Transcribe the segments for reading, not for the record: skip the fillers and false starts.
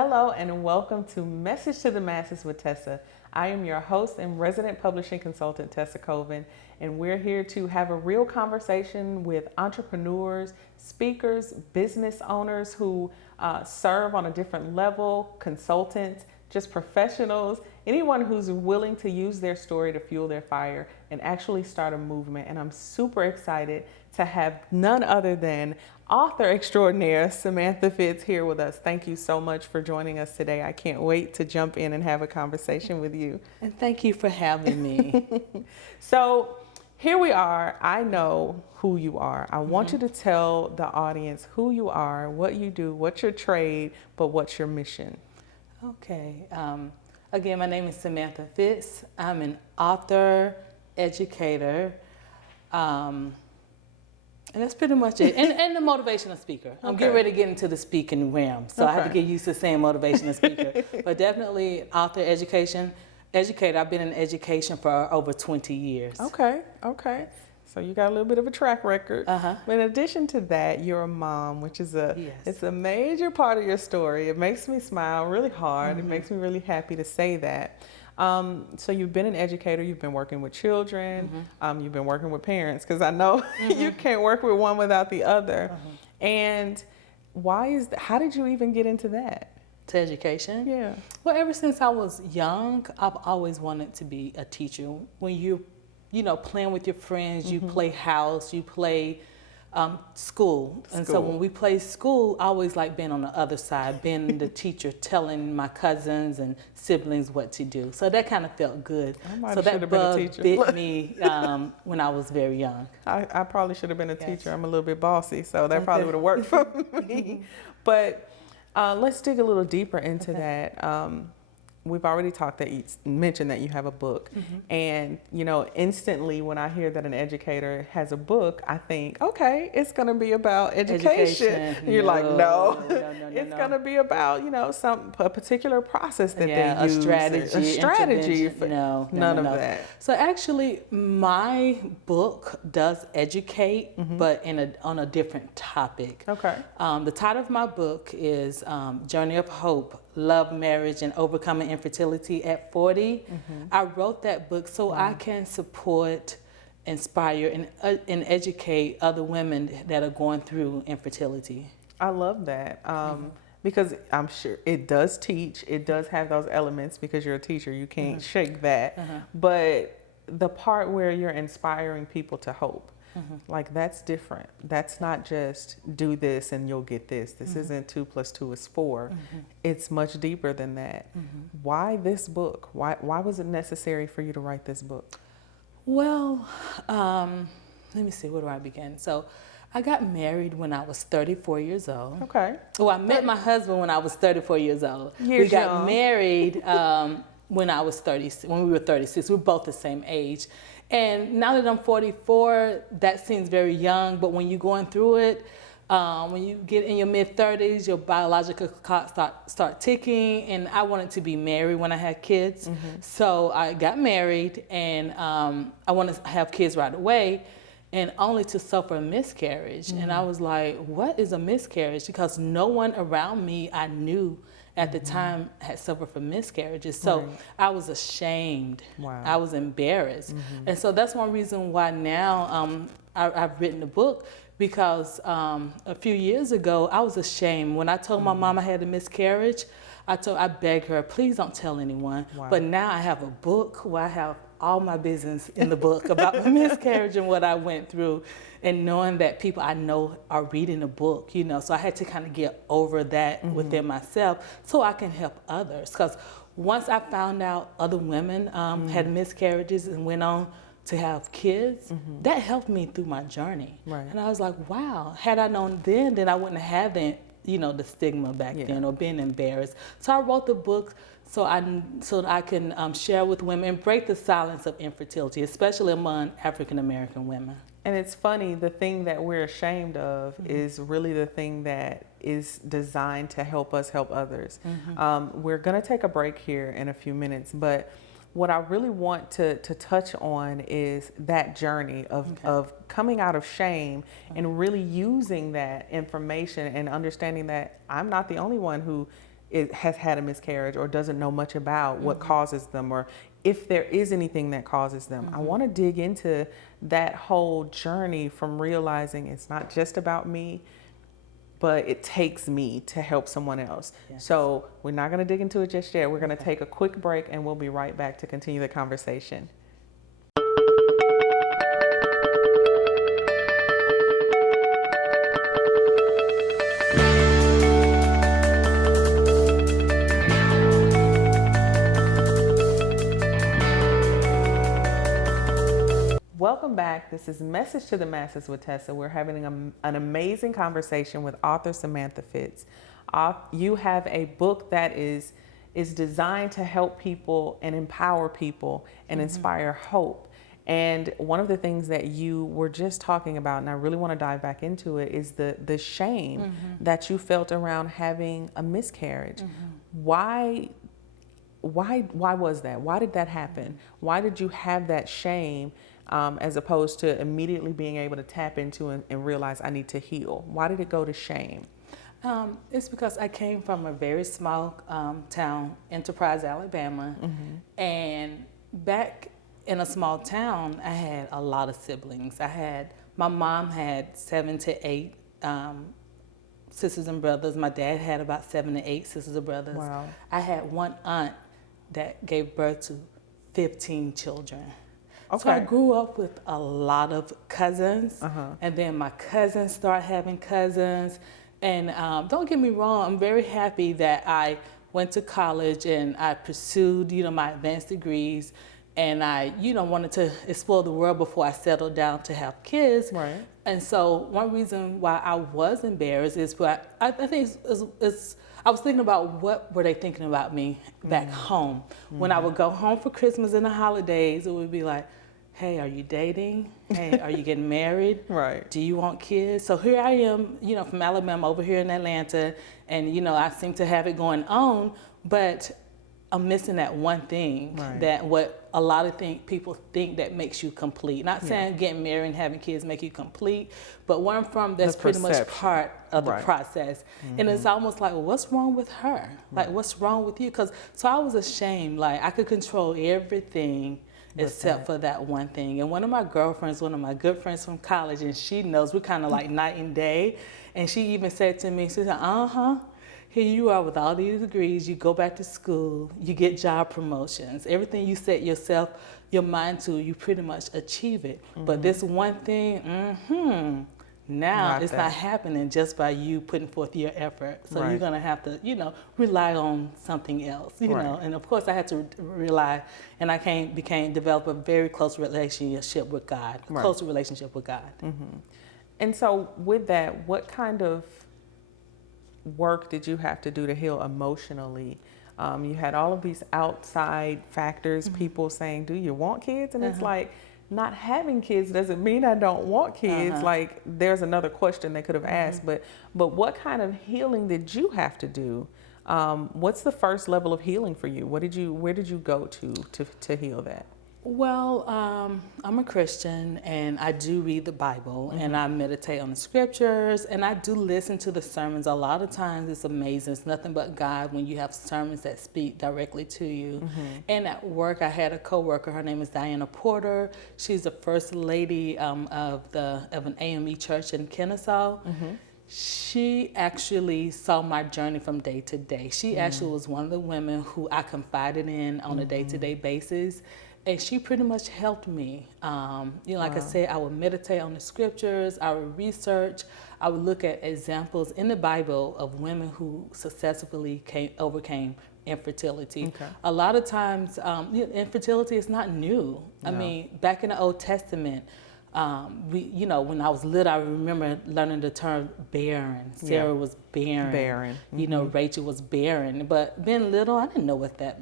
Hello and welcome to Message to the Masses with Tesa. I am your host and resident publishing consultant, Tesa Colvin, and we're here to have a real conversation with entrepreneurs, speakers, business owners who serve on a different level, consultants, just professionals, anyone who's willing to use their story to fuel their fire and actually start a movement. And I'm super excited to have none other than author extraordinaire Samantha Fitz here with us. Thank you so much for joining us today. I can't wait to jump in and have a conversation with you. And thank you for having me. So here we are. I know who you are. I want you to tell the audience who you are, what you do, what's your trade, but what's your mission. Okay. Again, my name is Samantha Fitz. I'm an author, educator, and that's pretty much it. And a motivational speaker. I'm getting ready to get into the speaking realm, so I have to get used to saying motivational speaker. But definitely author, educator. I've been in education for over 20 years. Okay. So you got a little bit of a track record. But in addition to that, you're a mom, which is it's a major part of your story. It makes me smile really hard. It makes me really happy to say that. So you've been an educator, you've been working with children, you've been working with parents, because I know you can't work with one without the other. And how did you even get into that? To education? Yeah. Well, ever since I was young, I've always wanted to be a teacher. When you playing with your friends, you play house, you play school. And so when we play school, I always like being on the other side, being the teacher, telling my cousins and siblings what to do. So that kind of felt good. So that bug bit me when I was very young. I probably should have been a teacher. I'm a little bit bossy, so that probably would have worked for me. But let's dig a little deeper into that. We've already mentioned that you have a book. And, instantly when I hear that an educator has a book, I think, okay, it's going to be about education. You're like, no. It's going to be about, a particular process that they use. A strategy. None of that. So actually, my book does educate, but on a different topic. Okay. The title of my book is Journey of Hope, Love, Marriage, and Overcoming Infertility at 40. I wrote that book so I can support, inspire, and educate other women that are going through infertility. I love that. Because I'm sure it does teach, it does have those elements because you're a teacher, you can't shake that. But the part where you're inspiring people to hope, like that's different. That's not just do this and you'll get this. This isn't 2 + 2 is 4. It's much deeper than that. Why this book? Why was it necessary for you to write this book? Well, let me see, where do I begin? So I got married when I was 34 years old. Okay. Well, I met my husband when I was 34 years old. We got married when I was when we were 36. We were both the same age. And now that I'm 44, that seems very young, but when you're going through it, when you get in your mid-30s, your biological clock start ticking, and I wanted to be married when I had kids. So I got married, and I wanted to have kids right away, and only to suffer a miscarriage. And I was like, what is a miscarriage? Because no one around me I knew at the time had suffered from miscarriages. So I was ashamed. Wow. I was embarrassed. And so that's one reason why now I've written a book, because a few years ago, I was ashamed. When I told my mom I had a miscarriage, I begged her, please don't tell anyone. Wow. But now I have a book where I have all my business in the book about my miscarriage and what I went through, and knowing that people I know are reading the book, so I had to kind of get over that within myself so I can help others. Because once I found out other women had miscarriages and went on to have kids, that helped me through my journey. Right. And I was like, wow, had I known then I wouldn't have the stigma back then or being embarrassed. So I wrote the book so that I can share with women and break the silence of infertility, especially among African American women. And it's funny, the thing that we're ashamed of is really the thing that is designed to help us help others. We're going to take a break here in a few minutes, but what I really want to touch on is that journey of coming out of shame and really using that information and understanding that I'm not the only one who has had a miscarriage or doesn't know much about what causes them, or if there is anything that causes them. I want to dig into that whole journey from realizing it's not just about me, but it takes me to help someone else. Yes. So we're not going to dig into it just yet. We're going to take a quick break and we'll be right back to continue the conversation. Welcome back. This is Message to the Masses with Tesa. We're having an amazing conversation with author Samantha Fitz. You have a book that is designed to help people and empower people and inspire hope. And one of the things that you were just talking about, and I really want to dive back into it, is the shame that you felt around having a miscarriage. Why was that? Why did that happen? Why did you have that shame? As opposed to immediately being able to tap into and realize I need to heal? Why did it go to shame? It's because I came from a very small town, Enterprise, Alabama. And back in a small town, I had a lot of siblings. My mom had 7 to 8 sisters and brothers. My dad had about 7 to 8 sisters and brothers. Wow. I had one aunt that gave birth to 15 children. Okay. So I grew up with a lot of cousins, and then my cousins started having cousins. And don't get me wrong, I'm very happy that I went to college and I pursued, my advanced degrees, and I, wanted to explore the world before I settled down to have kids. Right. And so one reason why I was embarrassed is I think I was thinking about what were they thinking about me back home. When I would go home for Christmas and the holidays, it would be like, hey, are you dating? Hey, are you getting married? Right. Do you want kids? So here I am, from Alabama over here in Atlanta, and, I seem to have it going on, but I'm missing that one thing, that what a lot of people think that makes you complete. Not saying getting married and having kids make you complete, but where I'm from, that's pretty much part of the process. And it's almost like, well, what's wrong with her? Like, what's wrong with you? So I was ashamed. Like, I could control everything except for that one thing. And one of my girlfriends, one of my good friends from college, and she knows, we're kind of like night and day. And she even said to me, she said, here you are with all these degrees, you go back to school, you get job promotions. Everything you set your mind to, you pretty much achieve it. But this one thing, now it's not happening just by you putting forth your effort. So you're going to have to, rely on something else, you know. And of course I had to rely, and I develop a very close relationship with God, a closer relationship with God. And so with that, what kind of work did you have to do to heal emotionally? You had all of these outside factors, people saying, do you want kids? And it's like, not having kids doesn't mean I don't want kids. Like, there's another question they could have asked, but what kind of healing did you have to do? What's the first level of healing for you? Where did you go to heal that? Well, I'm a Christian, and I do read the Bible, and I meditate on the scriptures, and I do listen to the sermons. A lot of times it's amazing. It's nothing but God when you have sermons that speak directly to you. And at work, I had a coworker. Her name is Diana Porter. She's the first lady of an AME church in Kennesaw. She actually saw my journey from day to day. She actually was one of the women who I confided in on a day-to-day basis. And she pretty much helped me. Like I said, I would meditate on the scriptures, I would research, I would look at examples in the Bible of women who successfully overcame infertility. A lot of times, infertility is not new. No. I mean, back in the Old Testament, when I was little, I remember learning the term barren. Sarah was barren. Rachel was barren. But being little, I didn't know what that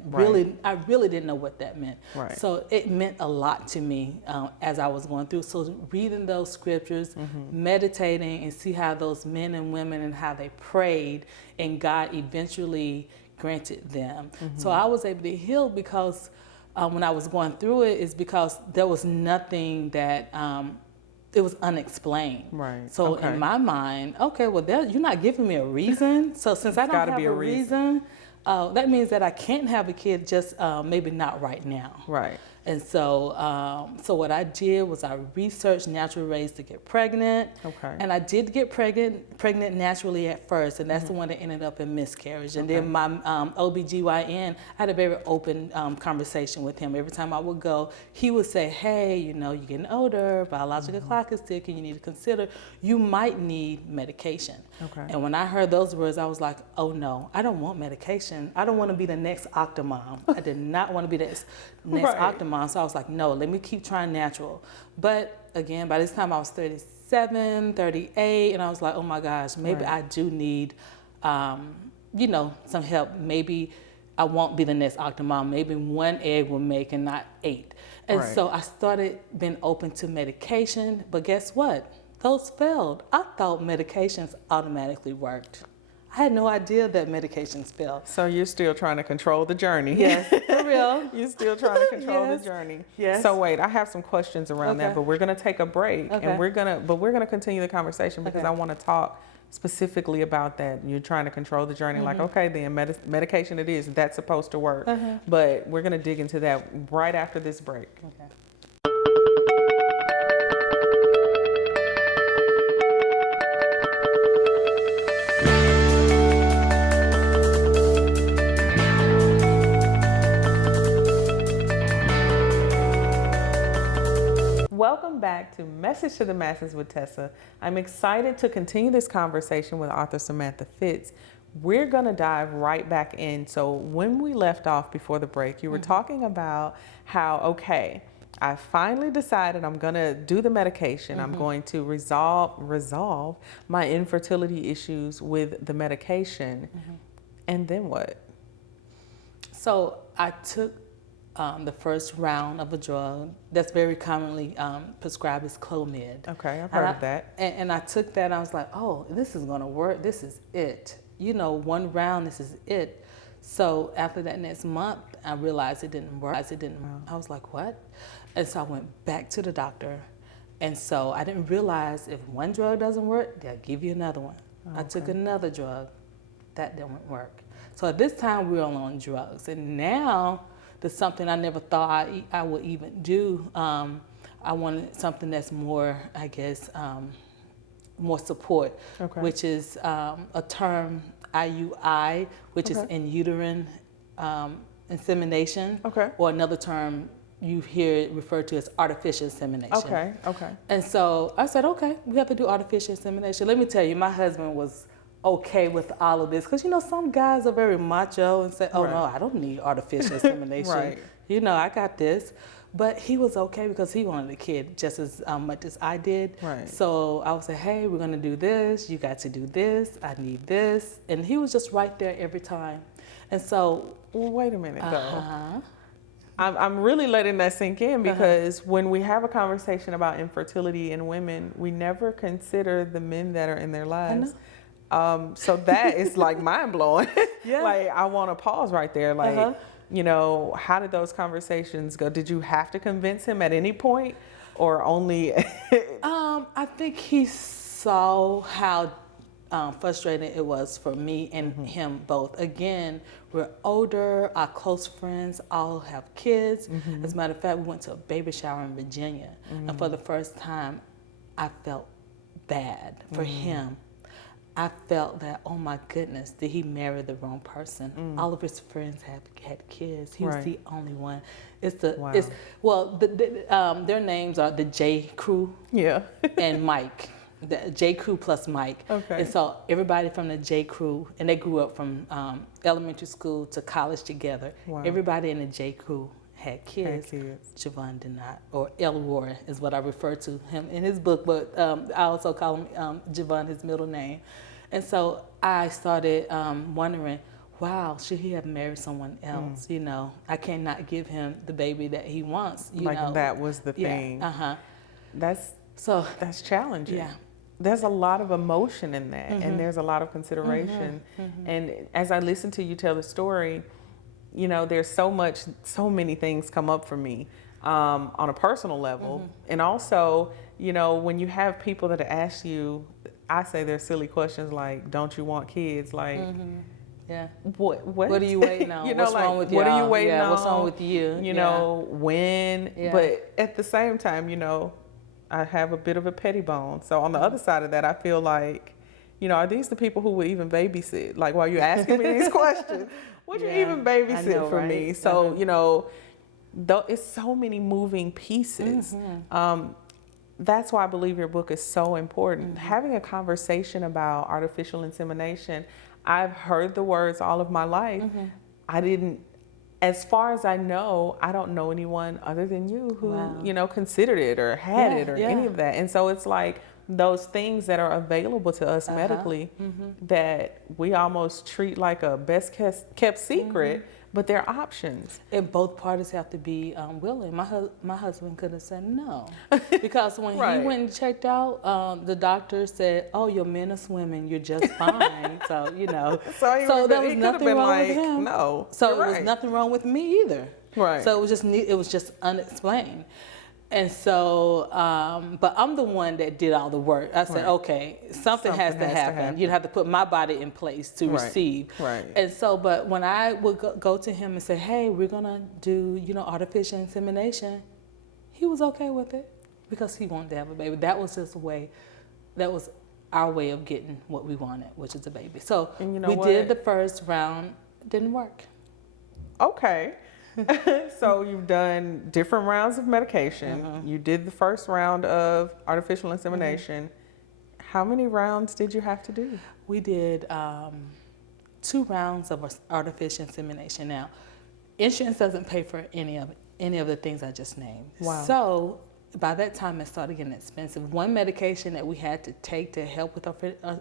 I really didn't know what that meant. So it meant a lot to me as I was going through. So reading those scriptures, meditating, and see how those men and women and how they prayed, and God eventually granted them. So I was able to heal because when I was going through it, is because there was nothing that it was unexplained. Right. So Okay. in my mind, okay, well, you're not giving me a reason. So since I don't have a reason, that means that I can't have a kid, just maybe not right now. Right. And so, so what I did was I researched natural ways to get pregnant. Okay. And I did get pregnant naturally at first, and that's the one that ended up in miscarriage. And then my OBGYN, I had a very open conversation with him. Every time I would go, he would say, hey, you know, you're getting older, biological clock is ticking, you need to consider, you might need medication. Okay. And when I heard those words, I was like, oh no, I don't want medication. I don't want to be the next Octomom. I did not want to be the next Octomom. So I was like, no, let me keep trying natural. But again, by this time I was 37, 38, and I was like, oh my gosh, maybe I do need, you know, some help. Maybe I won't be the next Octomom. Maybe one egg will make and not 8. And so I started being open to medication, but guess what? Those failed. I thought medications automatically worked. I had no idea that medications failed. So you're still trying to control the journey. Yes, for real. You're still trying to control the journey. Yes. So wait, I have some questions around that, but we're going to take a break and we're going to continue the conversation because I want to talk specifically about that. You're trying to control the journey. Like, okay, then medication it is. That's supposed to work. But we're going to dig into that right after this break. Okay. Welcome back to Message to the Masses with Tesa. I'm excited to continue this conversation with author Samantha Fitz. We're going to dive right back in. So when we left off before the break, you were talking about how, okay, I finally decided I'm going to do the medication. I'm going to resolve my infertility issues with the medication. And then what? So I took the first round of a drug that's very commonly prescribed is Clomid. Okay, I've heard of that. And I took that and I was like, oh, this is going to work. This is it. You know, one round, this is it. So after that next month, I realized it didn't work. I was like, what? And so I went back to the doctor. And so I didn't realize if one drug doesn't work, they'll give you another one. I took another drug. That didn't work. So at this time, we were on drugs. And now, there's something I never thought I would even do. I wanted something that's more, I guess, more support, which is a term, IUI, which is in uterine insemination, or another term you hear it referred to as artificial insemination. And so I said, okay, we have to do artificial insemination. Let me tell you, my husband was okay with all of this because you know some guys are very macho and say, oh no, I don't need artificial insemination. You know, I got this. But he was okay because he wanted a kid just as much as I did. So I would say, hey, we're going to do this. You got to do this. I need this. And he was just right there every time. And so, well, wait a minute though. I'm really letting that sink in because when we have a conversation about infertility in women, we never consider the men that are in their lives. So that is like mind blowing. Like I want to pause right there. Like, you know, how did those conversations go? Did you have to convince him at any point or only? I think he saw how frustrating it was for me and him both. Again, we're older, our close friends all have kids. As a matter of fact, we went to a baby shower in Virginia. And for the first time, I felt bad for him. I felt that, oh my goodness, did he marry the wrong person? All of his friends had kids. He was the only one. Their names are the J Crew and Mike. The J Crew plus Mike. And so everybody from the J Crew, and they grew up from elementary school to college together. Everybody in the J Crew had kids. Javon did not, or Elroy is what I refer to him in his book, but I also call him Javon, his middle name. And so I started wondering, wow, should he have married someone else? You know, I cannot give him the baby that he wants. You know? That was the thing. That's challenging. There's a lot of emotion in that, and there's a lot of consideration. And as I listen to you tell the story, you know, there's so many things come up for me. on a personal level. And also, you know, when you have people that ask you, I say they're silly questions like, don't you want kids? Like, yeah. What are you waiting on? You know, what's like, wrong with you? What are you waiting on? What's wrong with you? You know, when? Yeah. But at the same time, you know, I have a bit of a petty bone. So on the other side of that, I feel like, you know, are these the people who would even babysit? Like, while you're asking me these questions, would you even babysit for me? So, you know, it's so many moving pieces. That's why I believe your book is so important. Having a conversation about artificial insemination, I've heard the words all of my life. I didn't, as far as I know, I don't know anyone other than you who, you know, considered it or had it or any of that. And so it's like those things that are available to us medically that we almost treat like a best kept secret, but they're options. And both parties have to be willing. My husband could have said no. Because when he went and checked out, the doctor said, oh, your men are swimming, you're just fine. So, you know. So there was nothing wrong with him. No. So it was nothing wrong with me either. Right. So it was just unexplained. And so, but I'm the one that did all the work. I said, okay, something has to happen. You'd have to put my body in place to receive. Right. And so, but when I would go to him and say, hey, we're going to do, you know, artificial insemination, he was okay with it because he wanted to have a baby. That was just a way, that was our way of getting what we wanted, which is a baby. So and you know we did the first round, didn't work. Okay. So you've done different rounds of medication. You did the first round of artificial insemination. How many rounds did you have to do? We did 2 rounds of artificial insemination. Now, insurance doesn't pay for any of the things I just named. Wow. So by that time, it started getting expensive. One medication that we had to take to help with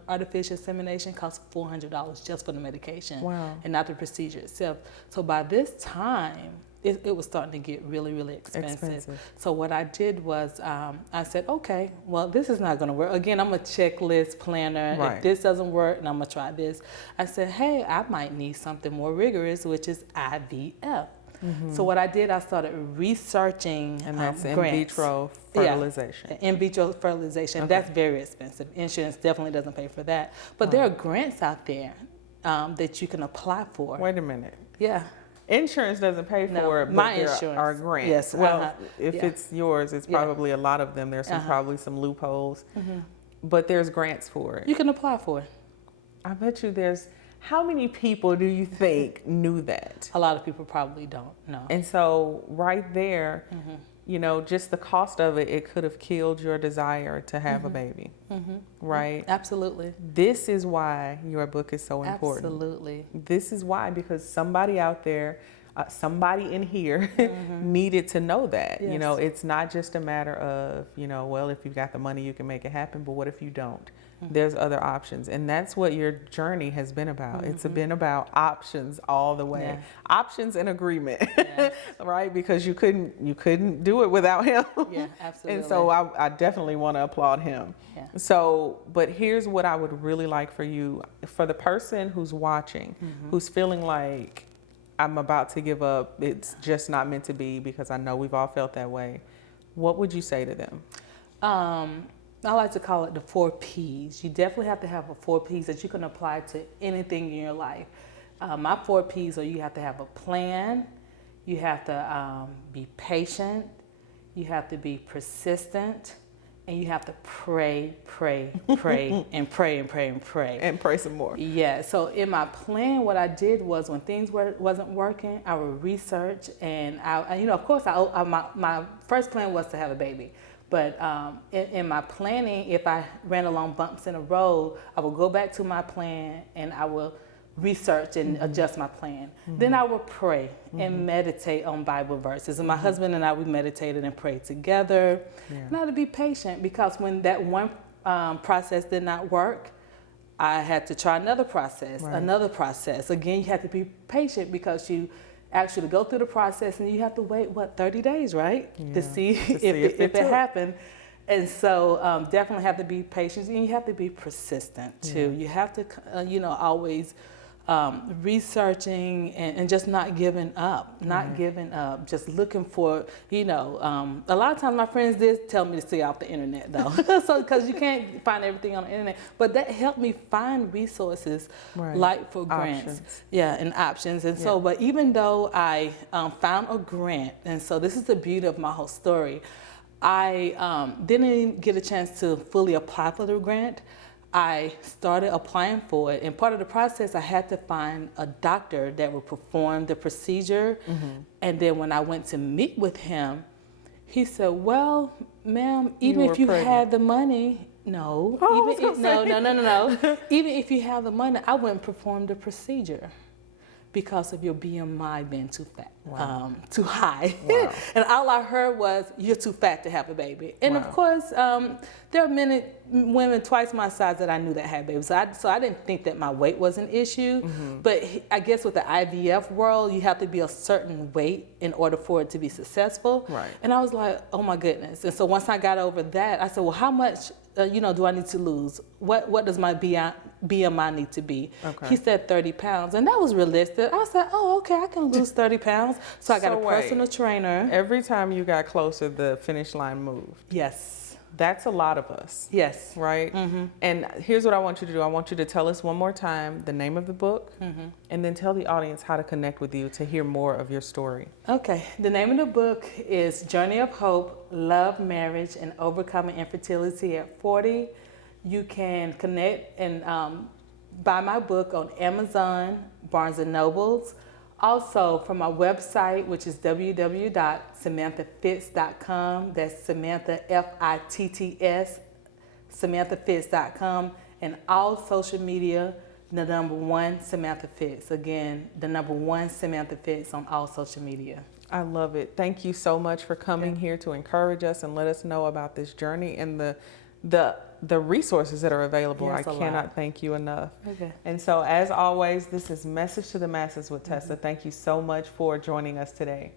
artificial insemination cost $400 just for the medication. Wow. And not the procedure itself. So by this time, it was starting to get really, really expensive. So what I did was I said, okay, well, this is not going to work. Again, I'm a checklist planner. If this doesn't work, and I'm going to try this. I said, hey, I might need something more rigorous, which is IVF. So what I did, I started researching and that's in grants. vitro fertilization. Yeah, in vitro fertilization. That's very expensive. Insurance definitely doesn't pay for that. But there are grants out there that you can apply for. Wait a minute. Yeah. Insurance doesn't pay for it, but my there insurance. are grants. Yes. Well, if it's yours, it's probably a lot of them. There's probably some loopholes, but there's grants for it. You can apply for it. I bet you there's. How many people do you think knew that? A lot of people probably don't know. And so right there, you know, just the cost of it, it could have killed your desire to have a baby, right? Absolutely. This is why your book is so important. Absolutely. This is why, because somebody out there, somebody in here needed to know that. You know, it's not just a matter of, you know, well, if you've got the money, you can make it happen, but what if you don't? There's other options, and that's what your journey has been about. It's been about options all the way, options and agreement, right? Because you couldn't do it without him. Yeah, absolutely. And so I definitely want to applaud him. Yeah. So, but here's what I would really like for you, for the person who's watching, who's feeling like I'm about to give up, it's just not meant to be, because I know we've all felt that way. What would you say to them? I like to call it the 4 Ps. You definitely have to have a 4 Ps that you can apply to anything in your life. My 4 Ps are: you have to have a plan, you have to be patient, you have to be persistent, and you have to pray, and pray and pray. And pray some more. Yeah, so in my plan, what I did was, when things wasn't working, I would research, and you know, of course, my first plan was to have a baby. But in my planning, if I ran along bumps in the road, I would go back to my plan and I will research and adjust my plan. Then I would pray and meditate on Bible verses. And my husband and I, we meditated and prayed together. And I had to be patient, because when that one process did not work, I had to try another process, another process. Again, you have to be patient, because you actually go through the process and you have to wait, 30 days, right? To see if it happened. And so definitely have to be patient, and you have to be persistent too. You have to, you know, always researching and just not giving up, just looking for, a lot of times my friends did tell me to stay off the internet though. So, because you can't find everything on the internet, but that helped me find resources like for grants. And options. And so, but even though I found a grant, and so this is the beauty of my whole story, I didn't get a chance to fully apply for the grant. I started applying for it, and part of the process, I had to find a doctor that would perform the procedure. And then when I went to meet with him, he said, "Well, ma'am, even if you had the money, no, even if you have the money, I wouldn't perform the procedure because of your BMI being too fat, too high." And all I heard was, "You're too fat to have a baby." And of course, there are many women twice my size that I knew that had babies. So I didn't think that my weight was an issue. But I guess with the IVF world, you have to be a certain weight in order for it to be successful. And I was like, oh my goodness. And so once I got over that, I said, well, how much do I need to lose? What does my BMI need to be? He said 30 pounds, and that was realistic. I said, oh, okay, I can lose 30 pounds. So I got a personal trainer. Every time you got closer, the finish line moved. Yes. That's a lot of us. Yes. Right? And here's what I want you to do. I want you to tell us one more time the name of the book, and then tell the audience how to connect with you to hear more of your story. Okay. The name of the book is Journey of Hope, Love, Marriage, and Overcoming Infertility at 40. You can connect and buy my book on Amazon, Barnes & Nobles. Also from my website, which is www.samanthafitz.com. That's Samantha, Fitts, samanthafitz.com. And all social media, the number 1 Samantha Fitz. Again, the number 1 Samantha Fitz on all social media. I love it. Thank you so much for coming here to encourage us and let us know about this journey and the resources that are available. I cannot thank you enough. And so as always, this is Message to the Masses with Tessa. Thank you so much for joining us today.